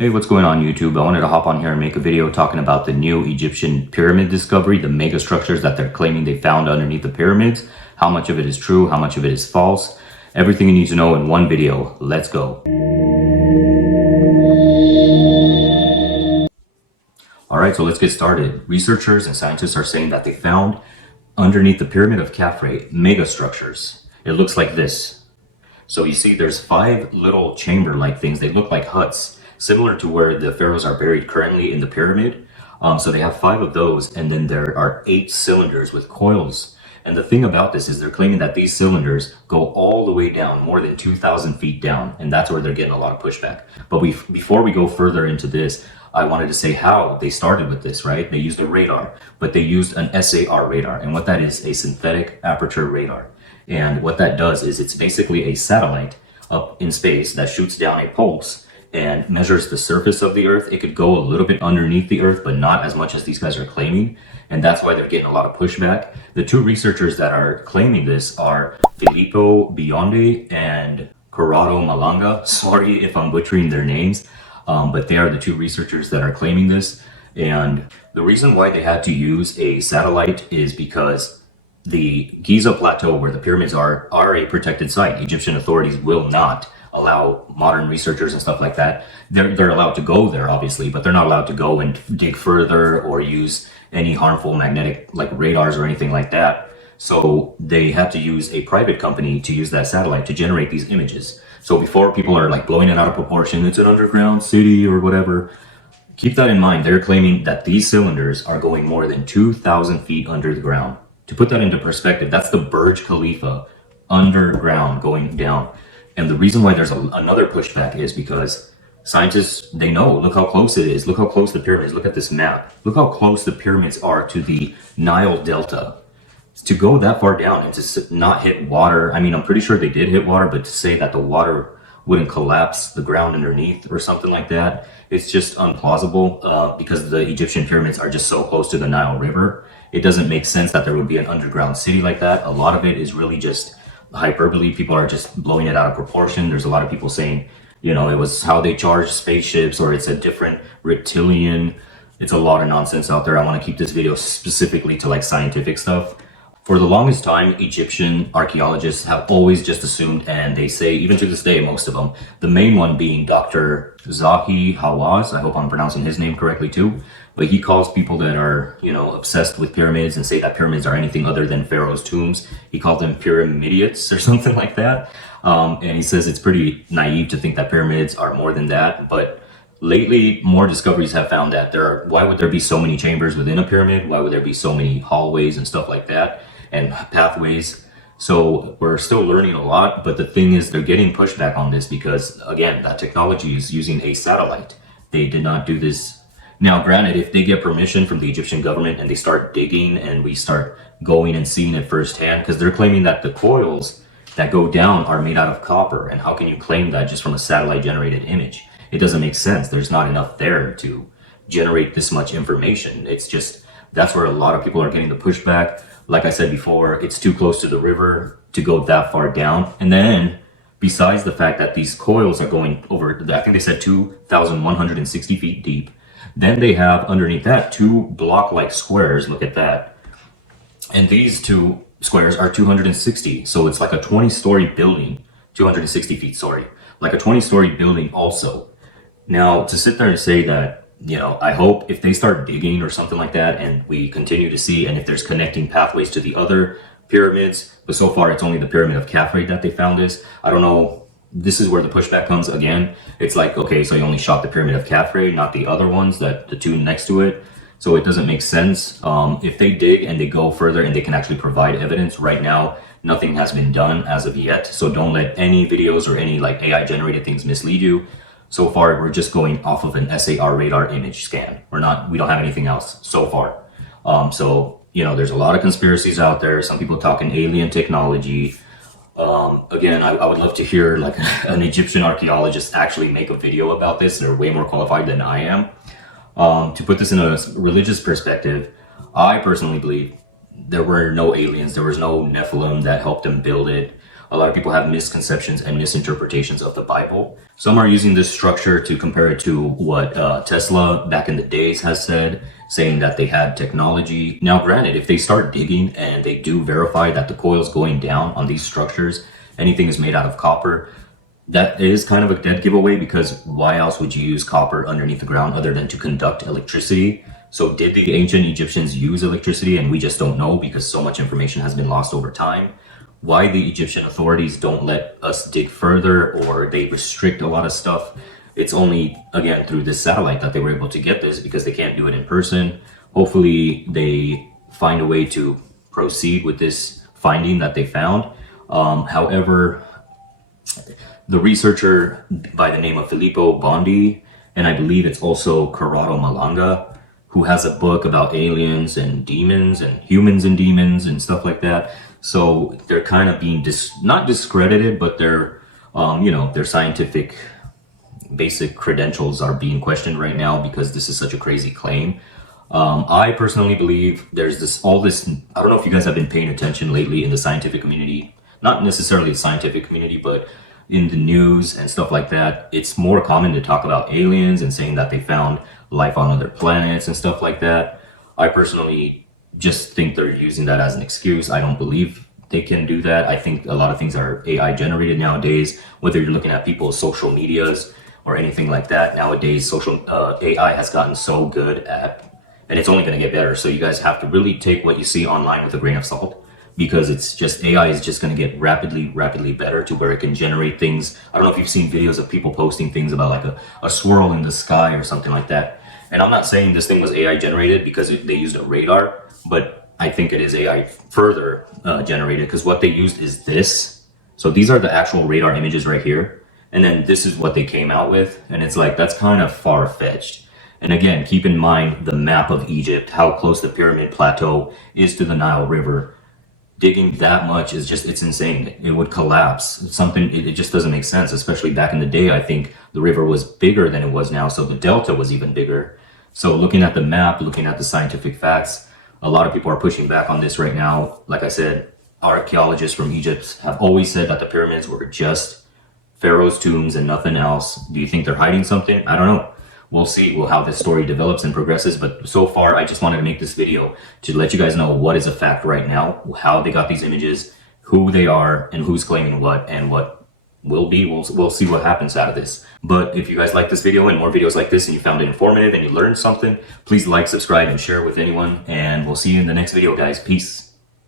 Hey, what's going on YouTube? I wanted to hop on here and make a video talking about the new Egyptian pyramid discovery, the mega structures that they're claiming they found underneath the pyramids, how much of it is true, how much of it is false, everything you need to know in one video. Let's go. All right, so let's get started. Researchers and scientists are saying that they found underneath the Pyramid of Khafre mega structures. It looks like this. So you see there's 5 little chamber-like things. They look like huts, similar to where the pharaohs are buried currently in the pyramid. So they have 5 of those, and then there are 8 cylinders with coils. And the thing about this is they're claiming that these cylinders go all the way down, more than 2,000 feet down, and that's where they're getting a lot of pushback. But before we go further into this, I wanted to say how they started with this, right? They used a radar, but they used an SAR radar, and what that is, a synthetic aperture radar. And what that does is it's basically a satellite up in space that shoots down a pulse and measures the surface of the earth. It could go a little bit underneath the earth, but not as much as these guys are claiming. And that's why they're getting a lot of pushback. The 2 researchers that are claiming this are Filippo Biondi and Corrado Malanga. Sorry if I'm butchering their names, but they are the 2 researchers that are claiming this. And the reason why they had to use a satellite is because the Giza Plateau, where the pyramids are a protected site. Egyptian authorities will not allow modern researchers and stuff like that. They're allowed to go there, obviously, but they're not allowed to go and dig further or use any harmful magnetic like radars or anything like that. So they had to use a private company to use that satellite to generate these images. So before people are like blowing it out of proportion, it's an underground city or whatever, keep that in mind. They're claiming that these cylinders are going more than 2,000 feet under the ground. To put that into perspective, that's the Burj Khalifa underground going down. And the reason why there's another pushback is because scientists, they know, look how close it is. Look how close the pyramids, look at this map. Look how close the pyramids are to the Nile Delta. To go that far down and to not hit water, I mean, I'm pretty sure they did hit water, but to say that the water wouldn't collapse the ground underneath or something like that, it's just unplausible because the Egyptian pyramids are just so close to the Nile River. It doesn't make sense that there would be an underground city like that. A lot of it is really just hyperbole. People are just blowing it out of proportion. There's a lot of people saying, you know, it was how they charged spaceships, or it's a different reptilian. It's a lot of nonsense out there. I want to keep this video specifically to like scientific stuff. For the longest time, Egyptian archaeologists have always just assumed, and they say, even to this day, most of them, the main one being Dr. Zahi Hawass, I hope I'm pronouncing his name correctly too, but he calls people that are, you know, obsessed with pyramids and say that pyramids are anything other than pharaohs' tombs. He called them pyramidiates or something like that. And he says it's pretty naive to think that pyramids are more than that, but lately, more discoveries have found that why would there be so many chambers within a pyramid? Why would there be so many hallways and stuff like that, and pathways? So we're still learning a lot, but the thing is they're getting pushback on this because, again, that technology is using a satellite. They did not do this. Now, granted, if they get permission from the Egyptian government and they start digging and we start going and seeing it firsthand, because they're claiming that the coils that go down are made out of copper, and how can you claim that just from a satellite generated image? It doesn't make sense. There's not enough there to generate this much information. It's just, that's where a lot of people are getting the pushback. Like I said before, it's too close to the river to go that far down. And then, besides the fact that these coils are going over, I think they said 2,160 feet deep, then they have underneath that 2 block-like squares. Look at that. And these 2 squares are 260. So it's like a 20-story building, 260 feet, sorry. Like a 20-story building also. Now, to sit there and say that, you know, I hope if they start digging or something like that and we continue to see, and if there's connecting pathways to the other pyramids, but so far it's only the Pyramid of Khafre that they found this. I don't know. This is where the pushback comes again. It's like, okay, so you only shot the Pyramid of Khafre, not the other ones, the 2 next to it. So it doesn't make sense. If they dig and they go further and they can actually provide evidence, right now, nothing has been done as of yet. So don't let any videos or any like AI generated things mislead you. So far, we're just going off of an SAR radar image scan. We don't have anything else so far. So, you know, there's a lot of conspiracies out there. Some people talking alien technology. Again, I would love to hear like an Egyptian archaeologist actually make a video about this. They're way more qualified than I am. To put this in a religious perspective, I personally believe there were no aliens. There was no Nephilim that helped them build it. a lot of people have misconceptions and misinterpretations of the Bible. Some are using this structure to compare it to what Tesla back in the days has said, saying that they had technology. Now, granted, if they start digging and they do verify that the coil's going down on these structures, anything is made out of copper, that is kind of a dead giveaway, because why else would you use copper underneath the ground other than to conduct electricity? So did the ancient Egyptians use electricity and we just don't know because so much information has been lost over time? Why the Egyptian authorities don't let us dig further, or they restrict a lot of stuff, it's only, again, through this satellite that they were able to get this, because they can't do it in person. Hopefully they find a way to proceed with this finding that they found. However, the researcher by the name of Filippo Bondi, and I believe it's also Corrado Malanga, who has a book about aliens and demons and humans and demons and stuff like that. So they're kind of being not discredited, but their their scientific basic credentials are being questioned right now because this is such a crazy claim. I personally believe there's all this. I don't know if you guys have been paying attention lately in the scientific community, not necessarily the scientific community, but in the news and stuff like that. It's more common to talk about aliens and saying that they found life on other planets and stuff like that. I personally just think they're using that as an excuse. I don't believe they can do that. I think a lot of things are AI generated nowadays, whether you're looking at people's social medias or anything like that. Nowadays, social AI has gotten so good at, and it's only going to get better. So you guys have to really take what you see online with a grain of salt, because it's just, AI is just going to get rapidly better to where it can generate things. I don't know if you've seen videos of people posting things about like a swirl in the sky or something like that. And I'm not saying this thing was AI generated because they used a radar, but I think it is AI further generated, because what they used is this. So these are the actual radar images right here. And then this is what they came out with. And it's like, that's kind of far-fetched. And again, keep in mind the map of Egypt, how close the Pyramid Plateau is to the Nile River. Digging that much is just, it's insane. It would collapse. It just doesn't make sense, especially back in the day. I think the river was bigger than it was now, so the delta was even bigger. So looking at the map, looking at the scientific facts, a lot of people are pushing back on this right now. Like I said, archaeologists from Egypt have always said that the pyramids were just pharaoh's tombs and nothing else. Do you think they're hiding something? I don't know. We'll see how this story develops and progresses. But so far, I just wanted to make this video to let you guys know what is a fact right now, how they got these images, who they are, and who's claiming what, and what will be. We'll see what happens out of this. But if you guys like this video and more videos like this and you found it informative and you learned something, please like, subscribe, and share with anyone. And we'll see you in the next video, guys. Peace.